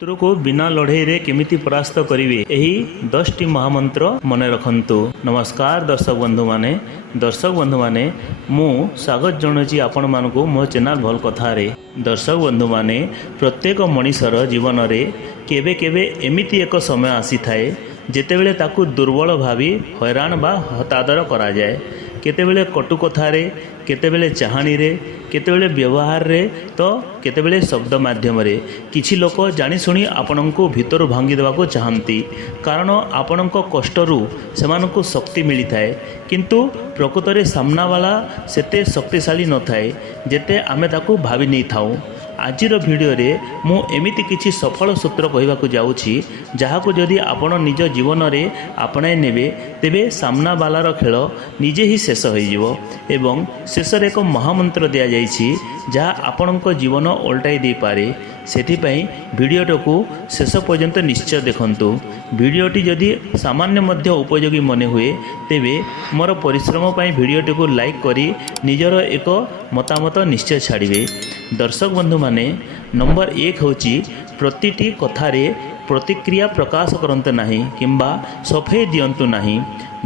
शत्रु को बिना लड़ाई रे केमिति परास्त करिवे एही 10टी महामंत्र मन रखंतु। नमस्कार दर्शक बंधु माने मु स्वागत जणाउछि आपण मानकु मो चैनल भल कथा रे। दर्शक बंधु माने प्रत्येक मनीषर जीवन रे केबे केबे एमिति एक समय आसी थाए जेतेबेले ताकू दुर्बल भावी हैरान बा हतादर करा जाए। केतेबेले कटु कथारे, केतेबेले चाहाणी रे, केतेबेले व्यवहार रे, तो केतेबेले शब्द माध्यम रे किछि लोक जानि सुनी आपनंको भितर भांगी देवाको चाहंती, कारण आपनंको कष्टरू सेमानंको शक्ति मिली थाए। किंतु प्रकृतरे सामना वाला सेते शक्तिशाली न थाए जेते आमे ताकू भावी नै थाउ। आजिर भिडियो रे मु एमिति किछि सफल सूत्र कहवाकू जाउछि जहाकू जदि आपण निज जीवन रे आपणाई नेबे तेबे सामना बालार खेल निजे ही शेष हो जिवो एवं शेष रे एक महामंत्र दिया जाइछि जहा आपणको जीवन ओल्टाई दे पारे। सेथिपाई भिडियोटू शेष पर्यंत निश्चय देखंतु। भिडियोटी जदि सामान्य मध्य उपयोगी मने हुए तेबे मोर परिश्रम पाई भिडियोटी लाइक करी निजर एक मतामत निश्चय छाड़िबे। दर्शक बंधु माने नंबर 1 होची प्रतिटी कथारे प्रतिक्रिया प्रकाश करते नहीं किंबा सफेई दियंतु नहीं।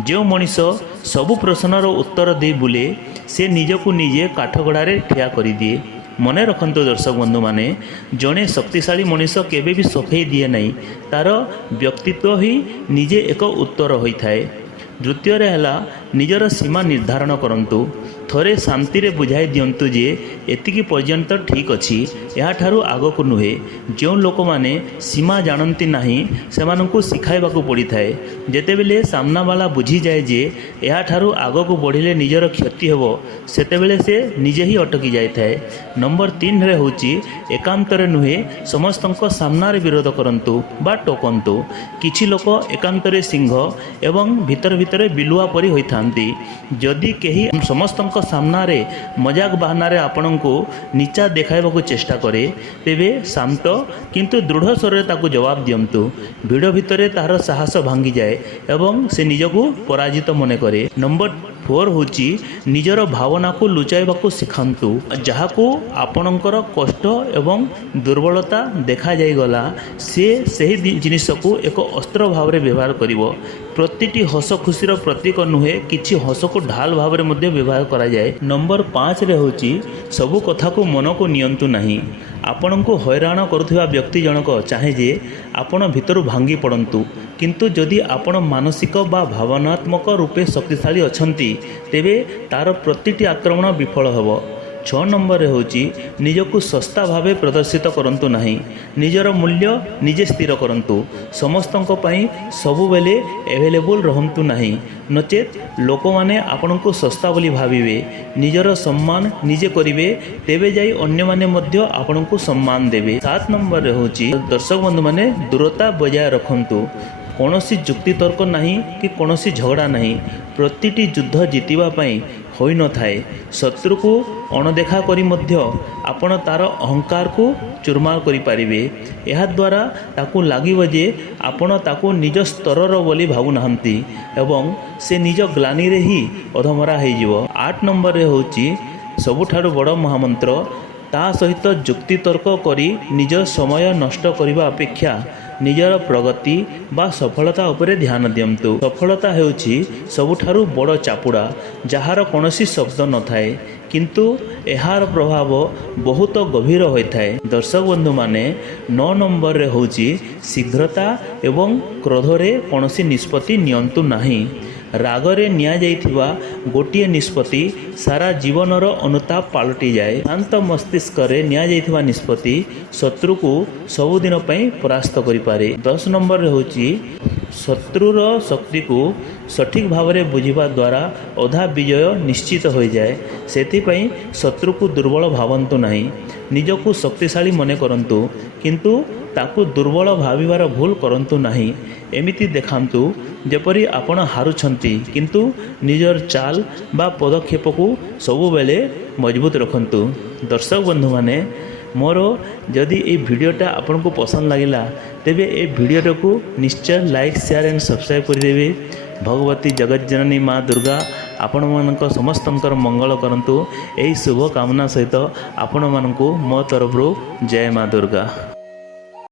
जो मनीष सबु प्रश्नर उत्तर दे बुले से निजकू निजे काठगड़ारे ठिया कर दिए। मने रखंतु दर्शक बंधु माने जड़े शक्तिशाली मनीष केबे भी सफेई दिए नहीं, तार व्यक्तित्व ही निजे एक उत्तर होता है। द्वितीय है निजर सीमा निर्धारण करंतु। थोड़े शांति रे बुझाई दियंतु जे एतिकी पर्यंत ठीक अच्छी या ठारू आगक नुहे। जो लोक माने सीमा जानती नहीं सेमानंकु शिखाइबाकू पड़ी थाए। जेतेबेले सामना वाला बुझी जाए जे या ठारू आगक बढ़िले निजर क्षति हेबो सेतेबेले से निजे ही अटकी जाए थाए। नंबर 3 रे होची एकांतरे नुहे समस्तंक सामनारे विरोध करंतु बा टोकंतु। किछि लोक एकांतरे सिंह एवं भितर भितर बिलुआ परी होइथांती। जदि केही समस्तंक सामनारे मजाक बहानारे आपणको नीचा देखाइबाकू चेष्टा करे तेबे शांत किंतु दृढ़ स्वर ताकू जवाब दियंतु। भिड़ भितरे तार साहस भांगी जाए एवं से निजकू पराजित मने करे। नंबर 4 होची निजर भावना को लुचाइबाकू सिखांतु। जहाकू आपणकर कष्ट एवं दुर्बलता देखा जाई गला से सही जिनिस को एक अस्त्र भाव में व्यवहार करिवो। प्रतिटी हस खुशीर प्रतीक नुहे किछि हस को ढाल भाव में मध्य व्यवहार करा जाए। नंबर 5 रे होची सबु कथा को मन को नियंतु नहीं। आपण को हैरान करुवा व्यक्ति जनक चाहे जे आपण भितर भांगी पड़ंतु, किंतु जदि आपण मानसिक बा भावनात्मक रूपे शक्तिशाली अछंती तेबे तार प्रतिटी आक्रमण विफल हेबो। 6 नंबर रे होची निजकू सस्ता भावे प्रदर्शित करंतु नहीं। निजर मूल्य निजे स्थिर करंतु। समस्तंक पई सबु बेले अवेलेबल रहंतु नहीं, नचेत लोक माने आपनको सस्ता बोली भाविबे। निजर सम्मान निजे करिवे तेबे जाई अन्य माने मध्य आपनको सम्मान देबे। 7 नंबर रे होची दर्शक बंधु माने दूरता बजाय रखंतु। कौनसी जुक्ति तर्क नहीं कि कौनसी झगड़ा नहीं। प्रतिटी युद्ध जीतिबा पई होई न थाए। शत्रु को अणदेखा करी मध्य आपण तार अहंकार को चुरमार करि पारिबे। एहा द्वारा ताकू लागिबो जे आपण ताकू निज स्तरर बोली भाबु नाहंती एवं से निज ग्लानी रे ही अधमरा हो जिवो। 8 नंबर रे होची सबुठारु बड़ महामंत्र ता सहित जुक्ति तर्क करी निज समय नष्ट करिबा अपेक्षा निजर प्रगति बा सफलता उपरे ध्यान दियंतु। सफलता हेउछि सबुठारु बड़ चापुड़ा जहार कौनसी शब्द न थाए, किंतु एहार प्रभाव बहुत गभीर होइथाए। दर्शक बंधु माने 9 नंबर रे होछि शीघ्रता एवं क्रोधरे कौनसी निष्पत्ति नियंतु नहीं। रागरे निया जाइथिबा गोटिए निष्पत्ति सारा जीवनर अनुताप पालटी जाए। शांत मस्तिष्क रे निया जाइथिबा निष्पत्ति शत्रु को सबुदिन पई परास्त करि पारे। 10 नंबर रे होछि शत्रुर शक्ति को सठिक भाव में बुझिबा द्वारा अधा विजय निश्चित हो जाए। सेथिपई शत्रु को दुर्बल भावंतु नहीं। निजकू शक्तिशाली मने करंतु, किंतु ताकू दुर्बल भाविबार भूल करंतु नहीं। एमिति देखांतु जेपरी आपण हारुछंती, किंतु निजर चाल बा पदक्षेप को सबु बेले मजबूत रखंतु। दर्शक बंधु माने मोर जदि ये वीडियोटा आपन को पसंद लगिला तेबे ए वीडियोटा को निश्चय लाइक शेयर एंड सब्सक्राइब करदेवे। भगवती जगत जननी माँ दुर्गा आपण मानक समस्तंकर मंगल करंतु। एही शुभ कामना सहित आपण मानकु मो तरफरु जय माँ दुर्गा।